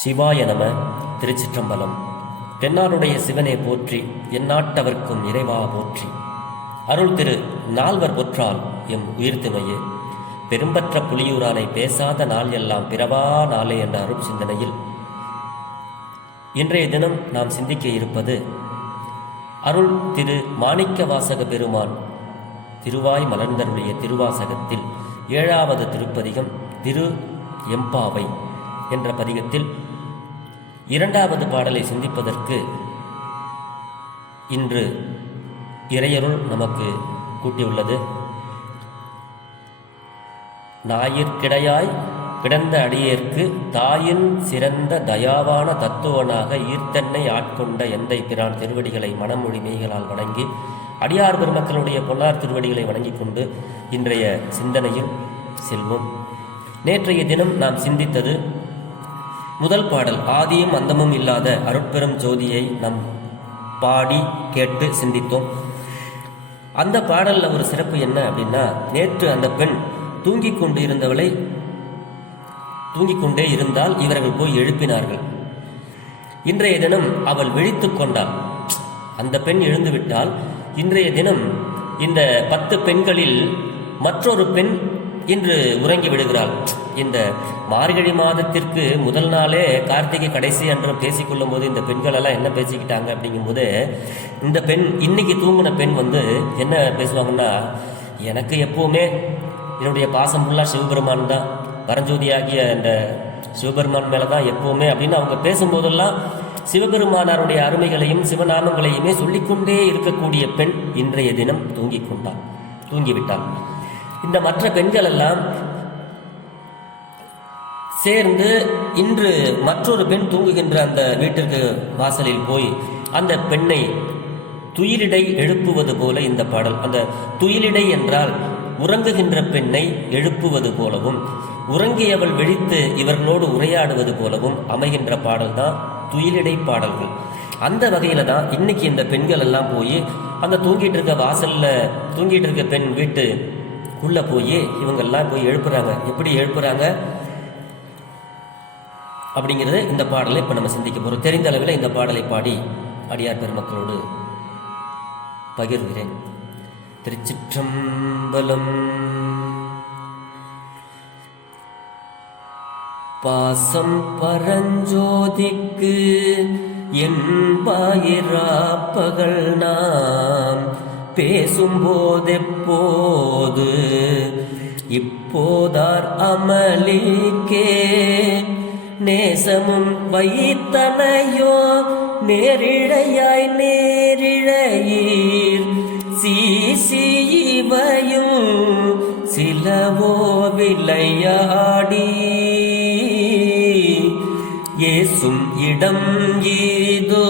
சிவாய நம. திருச்சிற்றம்பலம். தென்னாடுடைய சிவனே போற்றி, எந்நாட்டவர்க்கும் இறைவா போற்றி. அருள் திரு நால்வர் பொற்றால் எம் உயிர்த்துமையே, பெரும்பற்ற புலியூரானை பேசாத நாள் எல்லாம் பிறவா நாளே என்ற அருள் சிந்தனையில் இன்றைய தினம் நாம் சிந்திக்க இருப்பது அருள் திரு மாணிக்க வாசக பெருமான் திருவாய் மலர்ந்தருடைய திருவாசகத்தில் 7வது திருப்பதிகம் திரு எம்பாவை என்ற பதிகத்தில் 2வது பாடலை சிந்திப்பதற்கு இன்று இறையருள் நமக்கு கூட்டியுள்ளது. ஞாயிற்கிடையாய் கிடந்த அடியேற்கு தாயின் சிறந்த தயாவான தத்துவனாக ஈர்த்தன்னை ஆட்கொண்ட எந்தை பிரான் திருவடிகளை மனமொழி மெய்களால் வணங்கி அடியார் பெருமக்களுடைய பொன்னார் திருவடிகளை வணங்கிக் கொண்டு இன்றைய சிந்தனையில் செல்வோம். நேற்றைய தினம் நாம் சிந்தித்தது முதல் பாடல், ஆதியும் அந்தமும் இல்லாத அருட்பெரும் ஜோதியை நாம் பாடி கேட்டு சிந்தித்தோம். அந்த பாடலில் ஒரு சிறப்பு என்ன அப்படின்னா, நேற்று அந்த பெண் தூங்கிக் கொண்டே இருந்தால் இவர்கள் போய் எழுப்பினார்கள். இன்றைய தினம் அவள் விழித்துக் கொண்டாள். அந்த பெண் எழுந்து விட்டால் இன்றைய தினம் இந்த 10 பெண்களில் மற்றொரு பெண் இன்று உறங்கி விடுகிறாள். இந்த மார்கழி மாதத்திற்கு முதல் நாளே கார்த்திகை கடைசி என்று பேசிக்கொள்ளும் போது இந்த பெண்கள் எல்லாம் என்ன பேசிக்கிட்டாங்க அப்படிங்கும்போது, இந்த பெண் இன்னைக்கு தூங்கின பெண் என்ன பேசுவாங்கன்னா, எனக்கு எப்பவுமே என்னுடைய பாசம் ஃபுல்லாக சிவபெருமான் தான், பரஞ்சோதியாகிய அந்த சிவபெருமான் மேலே தான் எப்பவுமே அப்படின்னு அவங்க பேசும்போதெல்லாம் சிவபெருமானாருடைய அருமைகளையும் சிவநாமங்களையுமே சொல்லிக்கொண்டே இருக்கக்கூடிய பெண் இன்றைய தினம் தூங்கிவிட்டாள். இந்த மற்ற பெண்கள் எல்லாம் சேர்ந்து இன்று மற்றொரு பெண் தூங்குகின்ற அந்த வீட்டிற்கு வாசலில் போய் அந்த பெண்ணை துயிலிடை எழுப்புவது போல இந்த பாடல். அந்த துயிலிடை என்றால் உறங்குகின்ற பெண்ணை எழுப்புவது போலவும் உறங்கியவள் விழித்து இவர்களோடு உரையாடுவது போலவும் அமைகின்ற பாடல் தான் துயிலிடை பாடல்கள். அந்த வகையில தான் இன்னைக்கு இந்த பெண்கள் எல்லாம் போய் அந்த தூங்கிட்டு இருக்க பெண் வீட்டுக்குள்ள போய் இவங்கெல்லாம் போய் எழுப்புறாங்க. எப்படி எழுப்புறாங்க அப்படிங்கிறது இந்த பாடலை இப்ப நம்ம சிந்திக்க போறோம். தெரிந்த அளவில் இந்த பாடலை பாடி அடியார் பெருமக்களோடு பகிர்கிறேன். திருச்சிற்றம்பலம். பாசம் பரஞ்சோதிக்கு என்பாயிராப்பகல் நாம் பேசும்போதெப்போது இப்போதார் அமளிக்கே நேசமும் வைத்தனையோ நேரிழையாய் நேரிழையீர் சீசிவையும் சிலவோ விளையாடி ஏசும் இடம் ஏதோ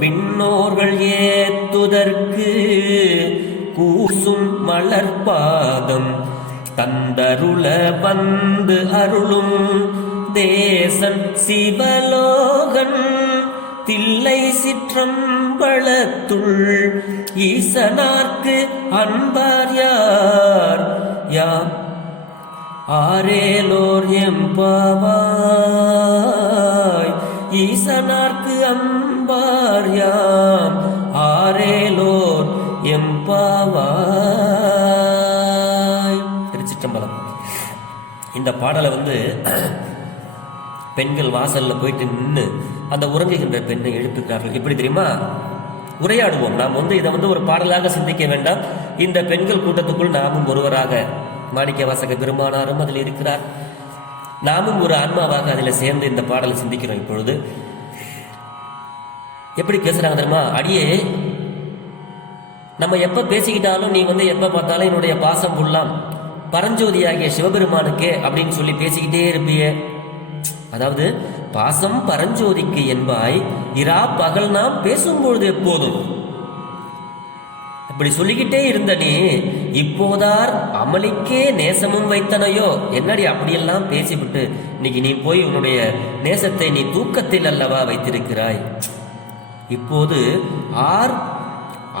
விண்ணோர்கள் ஏத்துதற்கு கூசும் மலர்பாதம் தந்தருள வந்து அருளும் தேசன் சிவலோகன் தில்லை சிற்றம்பலத்துள் ஈசனார்க்கு அன்பார் யார் யாம் ஆரேலோர் எம்பாவாய். ஈசனார்க்கு அன்பார் யாம் ஆரேலோர் எம்பாவாய். திருச்சிற்றம்பலம். இந்த பாடலை பெண்கள் வாசல்ல போயிட்டு நின்று அந்த உறங்குகின்ற பெண்ணை எழுப்புகிறார்கள். எப்படி தெரியுமா? உரையாடுவோம். நாம் இதை ஒரு பாடலாக சிந்திக்க வேண்டாம். இந்த பெண்கள் கூட்டத்துக்குள் நாமும் ஒருவராக, மாணிக்க வாசக பெருமானாரும் அதில் இருக்கிறார், நாமும் ஒரு ஆன்மாவாக அதில் சேர்ந்து இந்த பாடலை சிந்திக்கிறோம். இப்பொழுது எப்படி பேசுறாங்க தெரியுமா? அடியே, நம்ம எப்ப பேசிக்கிட்டாலும் நீ எப்ப பார்த்தாலும் என்னுடைய பாசம் புல்லாம் பரஞ்சோதியாகிய சிவபெருமானுக்கே அப்படின்னு சொல்லி பேசிக்கிட்டே இருப்பியே. அதாவது பாசம் பரஞ்சோதிக்கு என்பாய் இரா பகல் நாம் பேசும்பொழுது எப்போதும் இப்படி சொல்லிக்கிட்டே இருந்த நீ இப்போதார் அமளிக்கே நேசமும் வைத்தனையோ. என்னடி அப்படியெல்லாம் பேசிவிட்டு இன்னைக்கு நீ போய் உன்னுடைய நேசத்தை நீ தூக்கத்தில் அல்லவா வைத்திருக்கிறாய். இப்போது ஆர்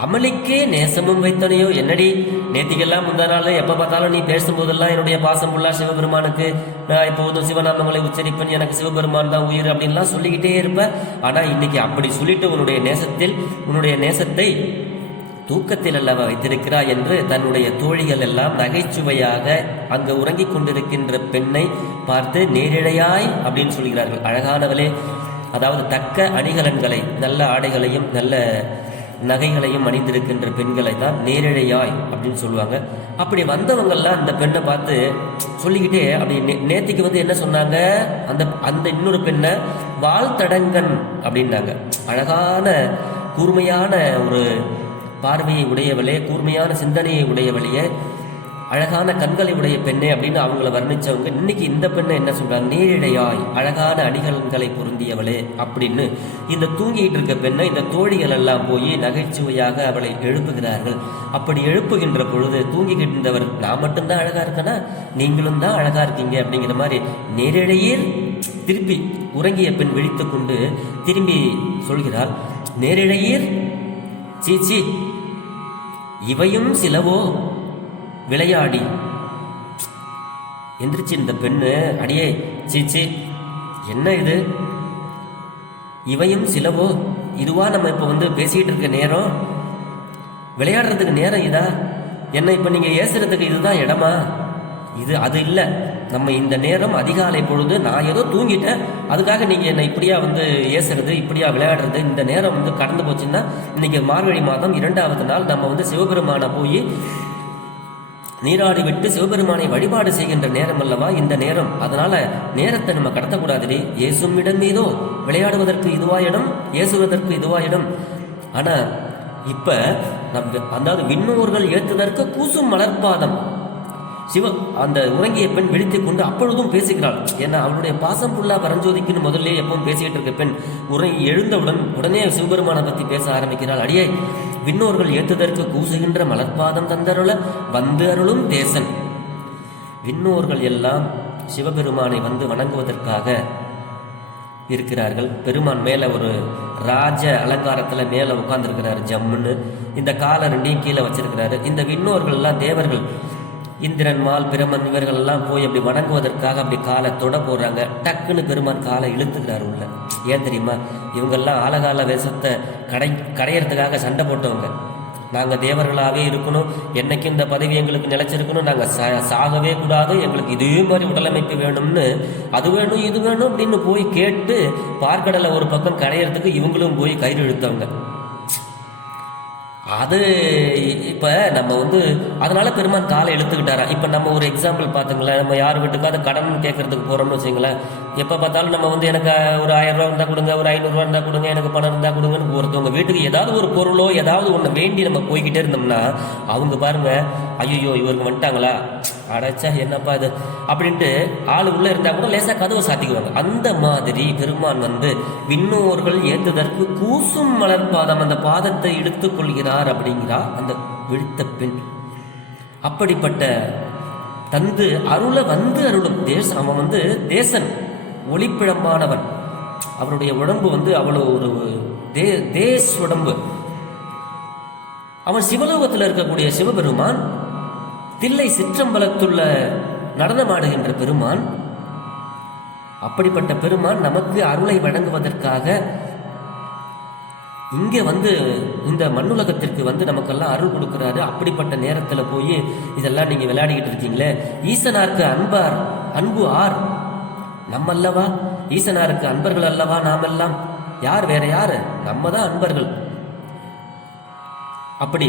அமளிக்கே நேசமும் வைத்தனையோ. என்னடி நேத்திக்கெல்லாம் முந்தா நாள் எப்போ பார்த்தாலும் நீ பேசும்போதெல்லாம் என்னுடைய பாசம் ஃபுல்லா சிவபெருமானுக்கு, நான் எப்போதும் சிவநாமங்களை உச்சரிப்பேன், எனக்கு சிவபெருமான் தான் உயிர் அப்படின்லாம் சொல்லிக்கிட்டே இருப்பேன். ஆனால் இன்னைக்கு அப்படி சொல்லிட்டு உன்னுடைய நேசத்தை தூக்கத்தில் அல்லவா வைத்திருக்கிறாய் என்று தன்னுடைய தோழிகள் எல்லாம் நகைச்சுவையாக அங்கு உறங்கிக் கொண்டிருக்கின்ற பெண்ணை பார்த்து நேரிழையாய் அப்படின்னு சொல்கிறார்கள். அழகானவளே, அதாவது தக்க அணிகலன்களை, நல்ல ஆடைகளையும் நல்ல நகைகளையும் அணிந்திருக்கின்ற பெண்களை தான் நேரிழையாய் அப்படின்னு சொல்லுவாங்க. அப்படி வந்தவங்கெல்லாம் அந்த பெண்ணை பார்த்து சொல்லிக்கிட்டே அப்படி நேத்திக்கு வந்து என்ன சொன்னாங்க, அந்த இன்னொரு பெண்ணை வாழ்த்தடங்கன் அப்படின்னாங்க. அழகான கூர்மையான ஒரு பார்வையை உடையவளே, கூர்மையான சிந்தனையை உடையவளையே, அழகான கண்களை உடைய பெண்ணே அப்படின்னு அவங்கள வர்ணிச்சவங்க இன்னைக்கு இந்த பெண்ணை என்ன சொல்றாங்க, நேரிழையாய் அழகான அணிகலன்களை பொருந்தியவளே அப்படின்னு இந்த தூங்கிட்டு இருக்க பெண்ணை இந்த தோழிகள் எல்லாம் போய் நகைச்சுவையாக அவளை எழுப்புகிறார்கள். அப்படி எழுப்புகின்ற பொழுது தூங்கிக்கிட்டு இருந்தவர், நான் மட்டும்தான் அழகா இருக்கேனா, நீங்களும் தான் அழகா இருக்கீங்க அப்படிங்கிற மாதிரி நேரிழையீர். திருப்பி உறங்கிய பெண் விழித்து கொண்டு திரும்பி சொல்கிறாள், நேரிழையீர், சீச்சி இவையும் சிலவோ விளையாடி. எந்திரிச்சு இந்த பெண்ணு, அடியே சீச்சி என்ன இது, இவையும் சிலவோ, இதுவா நம்ம இப்போ வந்து பேசிக்கிட்டு இருக்க நேரம், விளையாடுறதுக்கு நேரம் இதா, என்ன இப்போ நீங்கள் ஏசுறதுக்கு இதுதான் இடமா, இது அது இல்லை. நம்ம இந்த நேரம் அதிகாலை பொழுது, நான் ஏதோ தூங்கிட்டேன் அதுக்காக நீங்கள் என்னை இப்படியா வந்து ஏசுறது, இப்படியா விளையாடுறது, இந்த நேரம் வந்து கடந்து போச்சுன்னா இன்னைக்கு மார்கழி மாதம் 2வது நாள் நம்ம வந்து சிவபெருமானை போய் நீராடி விட்டு சிவபெருமானை வழிபாடு செய்கின்ற நேரம் அல்லவா இந்த நேரம். அதனால நேரத்தை நம்ம கடத்தக்கூடாது. ஏசும் இடம் மீதோ விளையாடுவதற்கு இதுவா இடம், ஏசுவதற்கு இதுவா இடம். ஆனா இப்ப அதாவது விண்ணோர்கள் ஏற்றுவதற்கு கூசும் மலர்பாதம். அந்த உறங்கிய பெண் விழித்துக் கொண்டு அப்பொழுதும் பேசுகிறாள். ஏன்னா அவளுடைய பாசம் புல்லா பரஞ்சோதிக்குன்னு முதல்ல எப்பவும் பேசிக்கிட்டு இருக்க பெண் எழுந்தவுடன் உடனே சிவபெருமானை பத்தி பேச ஆரம்பிக்கிறாள். அடியே, விண்ணோர்கள் ஏற்றுதற்கு கூசுகின்ற மலர்பாதம் தந்தருள வந்து அருளும் தேசன். விண்ணோர்கள் எல்லாம் சிவபெருமானை வந்து வணங்குவதற்காக இருக்கிறார்கள். பெருமான் மேல ஒரு ராஜ அலங்காரத்துல மேல உட்கார்ந்துருக்கிறாரு ஜம்முன்னு. இந்த காலை ரெண்டையும் கீழே வச்சிருக்கிறாரு. இந்த விண்ணோர்கள் எல்லாம் தேவர்கள், இந்திரன், மால், பிரமன் இவர்கள் எல்லாம் போய் அப்படி வணங்குவதற்காக அப்படி காலை தொட போடுறாங்க. டக்குன்னு பெருமான் காலை இழுத்துக்கிறாரு உள்ள. ஏன் தெரியுமா, இவங்கெல்லாம் ஆலகால வேஷத்தை கடையறதுக்காக சண்டை போட்டவங்க. நாங்கள் தேவர்களாகவே இருக்கணும், என்னைக்கு இந்த பதவி எங்களுக்கு நிலைச்சிருக்கணும், நாங்கள் சாகவே கூடாது, எங்களுக்கு இதே மாதிரி உடலமைப்பு வேணும்னு, அது வேணும் இது வேணும் அப்படின்னு போய் கேட்டு பார்க்கடலை ஒரு பக்கம் கடையறதுக்கு இவங்களும் போய் கயிறு இழுத்தவங்க. அது இப்போ நம்ம வந்து அதனால பெருமான் காலை இழுத்துக்கிட்டாரா. இப்போ நம்ம ஒரு எக்ஸாம்பிள் பார்த்துங்களேன், நம்ம யார் வீட்டுக்காவது கடன் கேட்கறதுக்கு போகிறோம்னு வச்சுங்களேன், எப்போ பார்த்தாலும் நம்ம வந்து எனக்கு ஒரு 1000 ரூபா இருந்தால் கொடுங்க, ஒரு 500 ரூபா இருந்தால் கொடுங்க, எனக்கு பணம் இருந்தால் கொடுங்கன்னு ஒருத்தவங்க வீட்டுக்கு ஏதாவது ஒரு பொருளோ ஏதாவது ஒன்று வேண்டி நம்ம போய்கிட்டே இருந்தோம்னா அவங்க பாருங்க, ஐயோ இவருக்கு வந்துட்டாங்களா, அடைச்சா என்னப்பா இது அப்படின்ட்டு ஆளு உள்ள இருந்தால் கூட லேசாக கதவை சாத்திக்குவாங்க. அந்த மாதிரி பெருமான் வந்து விண்ணோர்கள் ஏற்றுதற்கு கூசும் மலர்பாதம், அந்த பாதத்தை இழுத்துக் கொள்கிறார் அப்படிங்கிறா அந்த விழுத்த பெண். அப்படிப்பட்ட தந்து அருள வந்து அருளும் தேசம். அவன் வந்து தேசன், ஒளிப்பிழம்பானவன். அவருடைய உடம்பு வந்து அவ்வளோ ஒரு தேஸ் உடம்பு. அவன் சிவலோகத்தில் இருக்கக்கூடிய சிவபெருமான், தில்லை சிற்றம்பலத்துள்ள நடனமாடுகின்ற பெருமான். அப்படிப்பட்ட பெருமான் நமக்கு அருளை வழங்குவதற்காக இங்கே வந்து இந்த மண்ணுலகத்திற்கு வந்து நமக்கெல்லாம் அருள் கொடுக்குறாரு. அப்படிப்பட்ட நேரத்தில் போய் இதெல்லாம் நீங்கள் விளையாடிக்கிட்டு இருக்கீங்களே, ஈசனாருக்கு அன்பு ஆர் நம்ம அல்லவா, ஈசனாருக்கு அன்பர்கள் அல்லவா நாமெல்லாம், யார் வேற யாரு, நம்ம தான் அன்பர்கள். அப்படி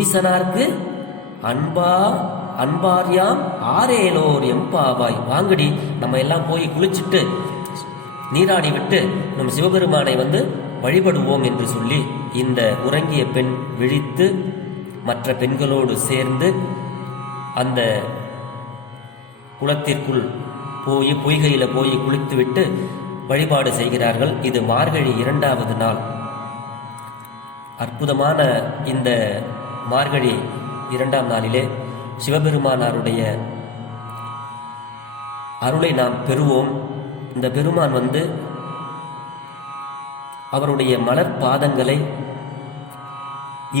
ஈசனாருக்கு அன்பார்யாம் ஆரேலோர் எம்பாவாய். வாங்கடி நம்ம எல்லாம் போய் குளிச்சுட்டு நீராடி விட்டு நம்ம சிவபெருமானை வந்து வழிபடுவோம் என்று சொல்லி இந்த உறங்கிய பெண் விழித்து மற்ற பெண்களோடு சேர்ந்து அந்த குளத்திற்குள் போய் பொய்கையில் போய் குளித்துவிட்டு வழிபாடு செய்கிறார்கள். இது மார்கழி 2வது நாள். அற்புதமான இந்த மார்கழி 2ஆம் நாளிலே சிவபெருமானாருடைய அருளை நாம் பெறுவோம். இந்த பெருமான் வந்து அவருடைய மலர் பாதங்களை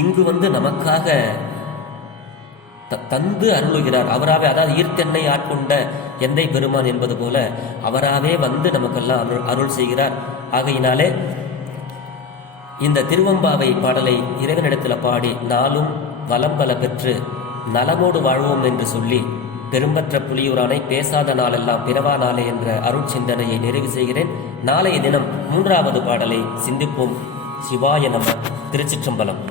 இங்கு வந்து நமக்காக தந்து அருளுகிறார். அவராவே, அதாவது ஈர்த்தென்னை ஆட்கொண்ட எந்தை பெருமான் என்பது போல அவராவே வந்து நமக்கெல்லாம் அருள் செய்கிறார். ஆகையினாலே இந்த திருவம்பாவை பாடலை இறைவனிடத்தில் பாடி நாளும் வளம் பல பெற்று நலமோடு வாழ்வோம் என்று சொல்லி பெரும்பற்ற புலியூரானை பேசாத நாளெல்லாம் பிறவா நாளே என்ற அருள் சிந்தனையை நிறைவு செய்கிறேன். நாளைய தினம் 3வது பாடலை சிந்திப்போம். சிவாய நம. திருச்சிற்றம்பலம்.